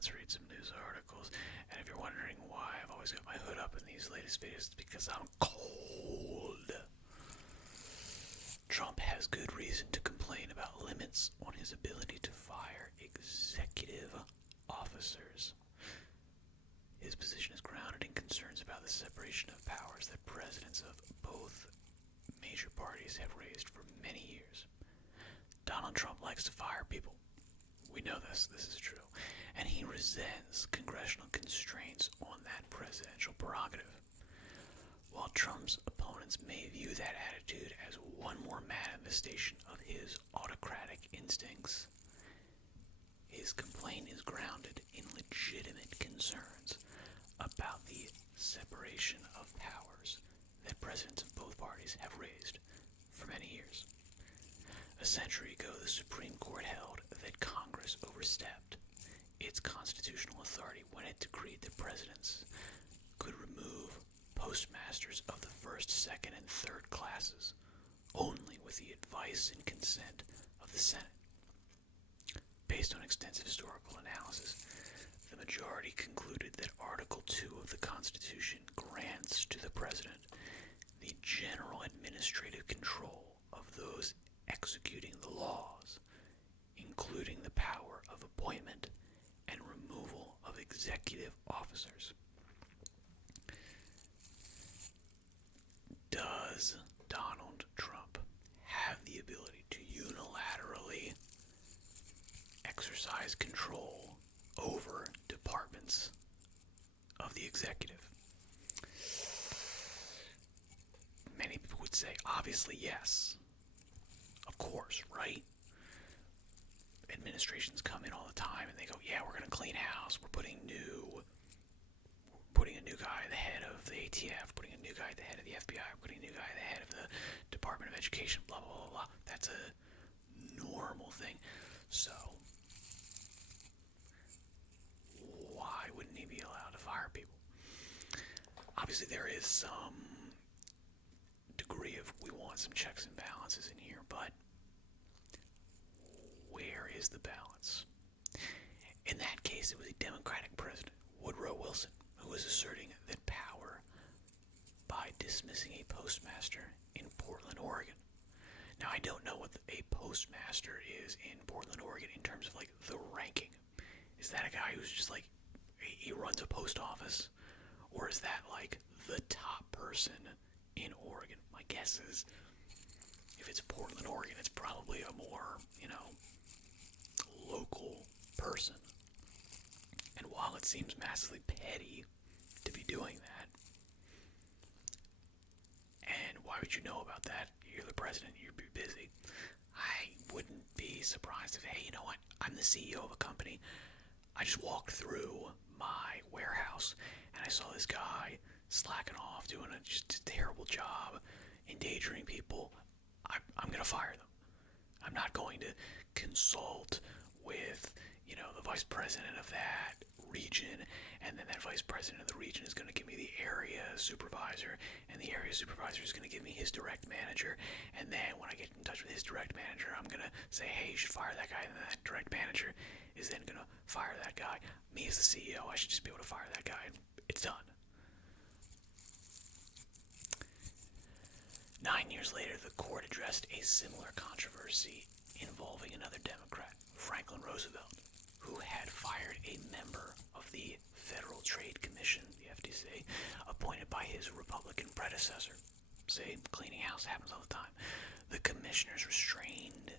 let's read some news articles. And if you're wondering why I've always got my hood up in these latest videos, it's because I'm cold. Trump has good reason to complain about limits on his ability to fire executive officers. His position is grounded in concerns about the separation of powers that presidents of both major parties have raised for many years. Donald Trump likes to fire people. We know this is true. And he resents congressional constraints on that presidential prerogative. While Trump's opponents may view that attitude as one more manifestation of his autocratic instincts, his complaint is grounded in legitimate concerns about the separation of powers that presidents of both parties have raised for many years. A century ago, the Supreme Court held that Congress overstepped its constitutional authority when it decreed that presidents could remove postmasters of the first, second, and third classes only with the advice and consent of the Senate. Based on extensive historical analysis, the majority concluded that Article 2 of the Constitution grants to the president the general administrative control of those executing the laws, including the power of appointment and removal of executive officers. Does Donald Trump have the ability to unilaterally exercise control over departments of the executive? Many people would say, obviously, yes. Of course, right? Administrations come in all the time and they go, yeah, we're going to clean house. We're putting a new guy at the head of the ATF, putting a new guy at the head of the FBI, putting a new guy at the head of the Department of Education, blah, blah, blah, blah. That's a normal thing. So, why wouldn't he be allowed to fire people? Obviously, there is some degree of, we want some checks and balances in here, but where is the balance? In that case, it was a Democratic president, Woodrow Wilson, who was asserting that power by dismissing a postmaster in Portland, Oregon. Now, I don't know what a postmaster is in Portland, Oregon in terms of, like, the ranking. Is that a guy who's just, like, he runs a post office? Or is that, like, the top person in Oregon? My guess is, if it's Portland, Oregon, it's probably a more, local person. And while it seems massively petty to be doing that, and why would you know about that? You're the president, you'd be busy. I wouldn't be surprised if, hey, you know what? I'm the CEO of a company. I just walked through my warehouse and I saw this guy slacking off, doing just a terrible job, endangering people. I'm going to fire them. I'm not going to consult with, the vice president of that region, and then that vice president of the region is going to give me the area supervisor, and the area supervisor is going to give me his direct manager, and then when I get in touch with his direct manager, I'm going to say, hey, you should fire that guy, and then that direct manager is then going to fire that guy. Me as the CEO, I should just be able to fire that guy, and it's done. 9 years later, the court addressed a similar controversy involving another Democrat, Franklin Roosevelt, who had fired a member of the Federal Trade Commission, the FTC, appointed by his Republican predecessor. See, cleaning house happens all the time. The commissioner's restrained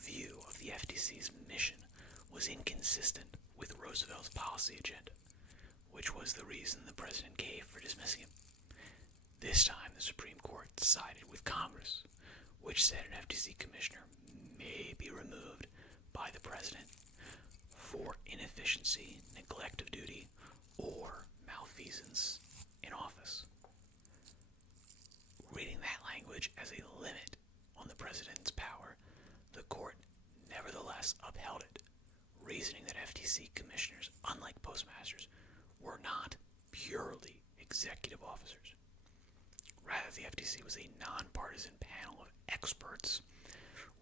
view of the FTC's mission was inconsistent with Roosevelt's policy agenda, which was the reason the president gave for dismissing him. This time, the Supreme Court sided with Congress, which said an FTC commissioner may be removed by the president for inefficiency, neglect of duty, or malfeasance in office. Reading that language as a limit on the president's power, the court nevertheless upheld it, reasoning that FTC commissioners, unlike postmasters, were not purely executive officers. Rather, the FTC was a nonpartisan panel of experts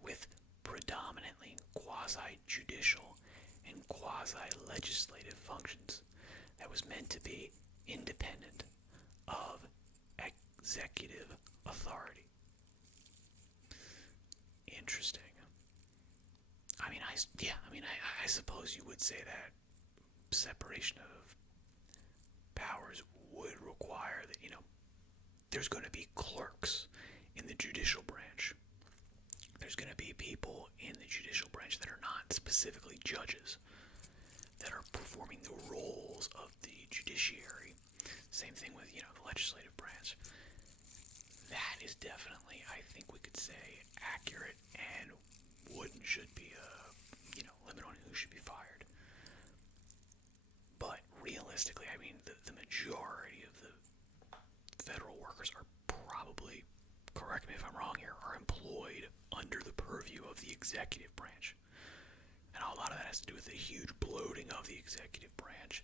with predominantly quasi-judicial and quasi-legislative functions that was meant to be independent of executive authority. Interesting. I suppose you would say that separation of powers would require that, there's going to be clerks in the judicial branch. There's going to be people in the judicial branch that are not specifically judges, that are performing the roles of the judiciary. Same thing with, the legislative branch. That is definitely, I think we could say, accurate and would and should be a, limit on who should be fired. But realistically, the majority of the federal workers are probably, correct me if I'm wrong here, are employed under the purview of the executive branch. And a lot of that has to do with the huge bloating of the executive branch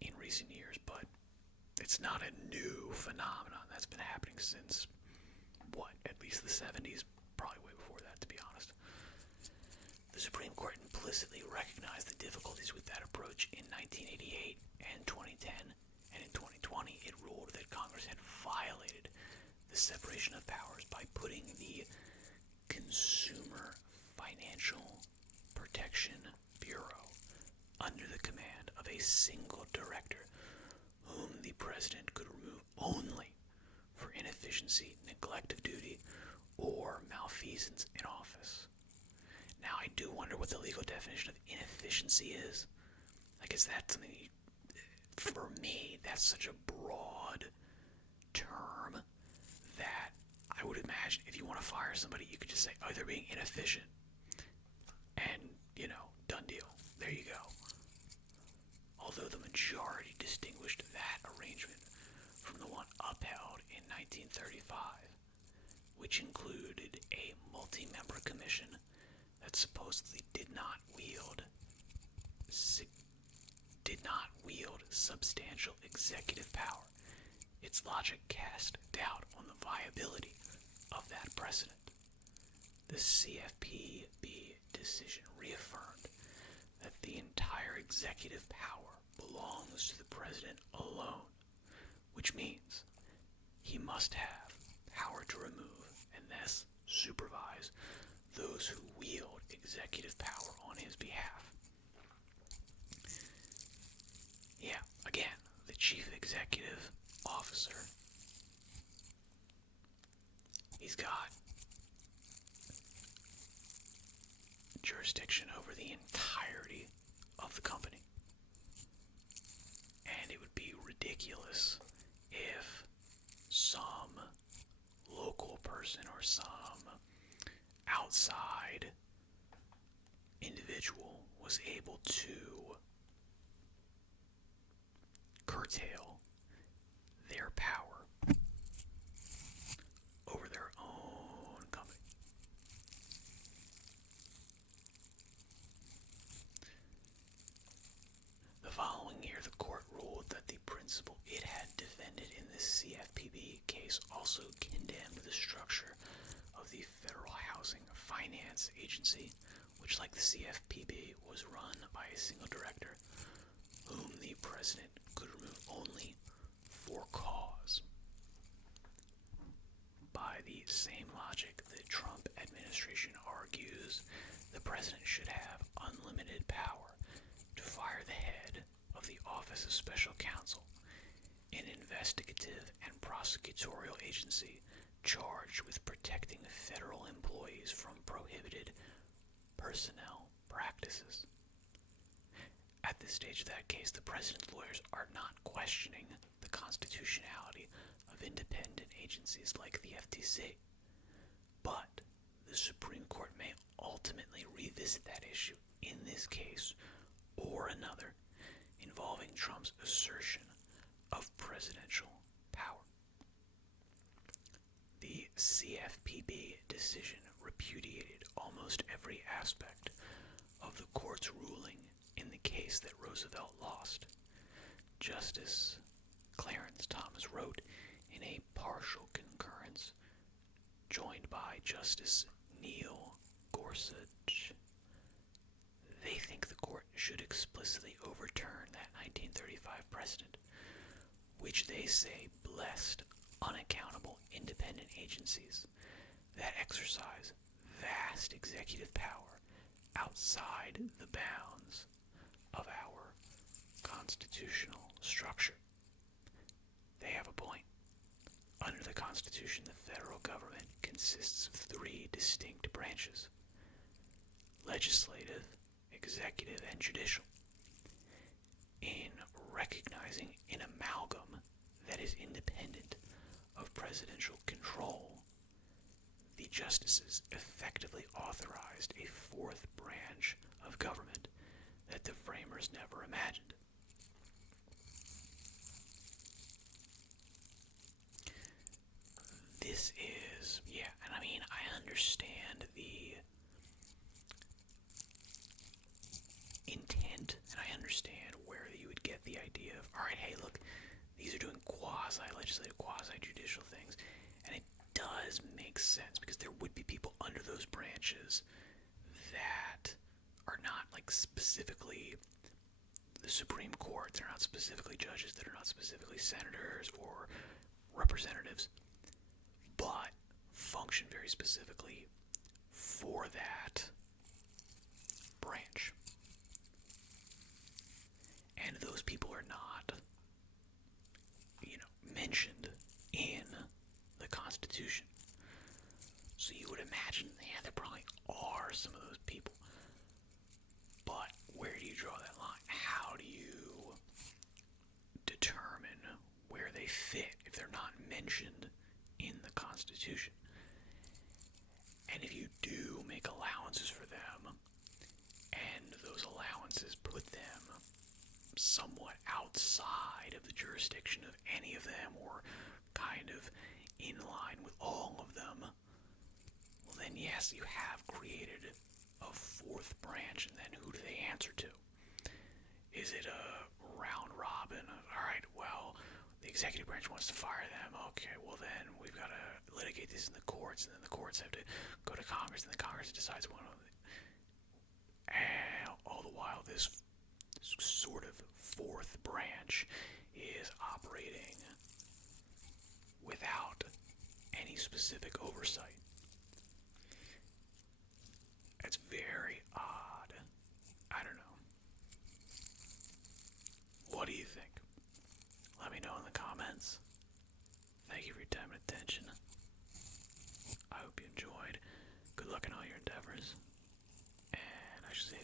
in recent years, but it's not a new phenomenon. That's been happening since, at least the 70s, probably way before that, to be honest. The Supreme Court implicitly recognized the difficulties with that approach in 1988 and 2010, and in 2020 it ruled that Congress had violated the separation of powers by putting the Consumer Financial Protection Bureau under the command of a single director whom the president could remove only for inefficiency, neglect of duty, or malfeasance in office. Now, I do wonder what the legal definition of inefficiency is. Is that something for me, that's such a broad term that I would imagine if you want to fire somebody, you could just say, oh, they're being inefficient. And, done deal. There you go. Although the majority distinguished that arrangement from the one upheld in 1935, which included a multi-member commission that supposedly did not wield substantial executive power. Its logic cast doubt on the viability of that precedent. The CFPB decision reaffirmed that the entire executive power belongs to the president alone, which means he must have power to remove and thus supervise those who wield executive power on his behalf. Yeah, again, the chief executive officer, he's got jurisdiction over the entirety of the company. And it would be ridiculous if some local person or some outside individual was able to curtail their power over their own company. The following year, the court ruled that the principle it had defended in the CFPB case also condemned the structure of the Federal Housing Finance Agency, which, like the CFPB, was run by a single director, whom the president could remove only for cause. By the same logic, the Trump administration argues the president should have unlimited power to fire the head of the Office of Special Counsel, an investigative and prosecutorial agency charged with protecting federal employees from prohibited personnel practices. At this stage of that case, the president's lawyers are not questioning the constitutionality of independent agencies like the FTC, but the Supreme Court may ultimately revisit that issue in this case or another involving Trump's assertion of presidential power. The CFPB decision repudiated almost every aspect of the court's ruling in the case that Roosevelt lost. Justice Clarence Thomas wrote in a partial concurrence, joined by Justice Neil Gorsuch, they think the court should explicitly overturn that 1935 precedent, which they say blessed unaccountable independent agencies that exercise vast executive power outside the bounds of our constitutional structure. They have a point. Under the Constitution, the federal government consists of three distinct branches: legislative, executive, and judicial. In recognizing an amalgam that is independent of presidential control, the justices effectively authorized a fourth branch of government that the framers never imagined. This is, and I mean, I understand the intent, and I understand where you would get the idea of, alright, hey, look, these are doing quasi-legislative, quasi-judicial things, and it does make sense, because there would be people under those branches that are not, like, specifically the Supreme Court. They're not specifically judges, that are not specifically senators or representatives, but function very specifically for that branch. And those people are not, mentioned in the Constitution. So you would imagine, there probably are some of those people. But where do you draw that line? How do you determine where they fit if they're not mentioned in the Constitution? And if you do make allowances for them, and those allowances put them somewhat outside of the jurisdiction of any of them, or kind of in line with all of them, well then yes, you have created a fourth branch, and then who do they answer to? Is it a round robin of, alright, well, the executive branch wants to fire them, okay, well then we've got to litigate this in the courts, and then the courts have to go to Congress, and the Congress decides one of it. And all the while, this sort of fourth branch is operating without any specific oversight. It's very odd. I don't know. What do you think? Let me know in the comments. Thank you for your time and attention. I hope you enjoyed. Good luck in all your endeavors. And I should say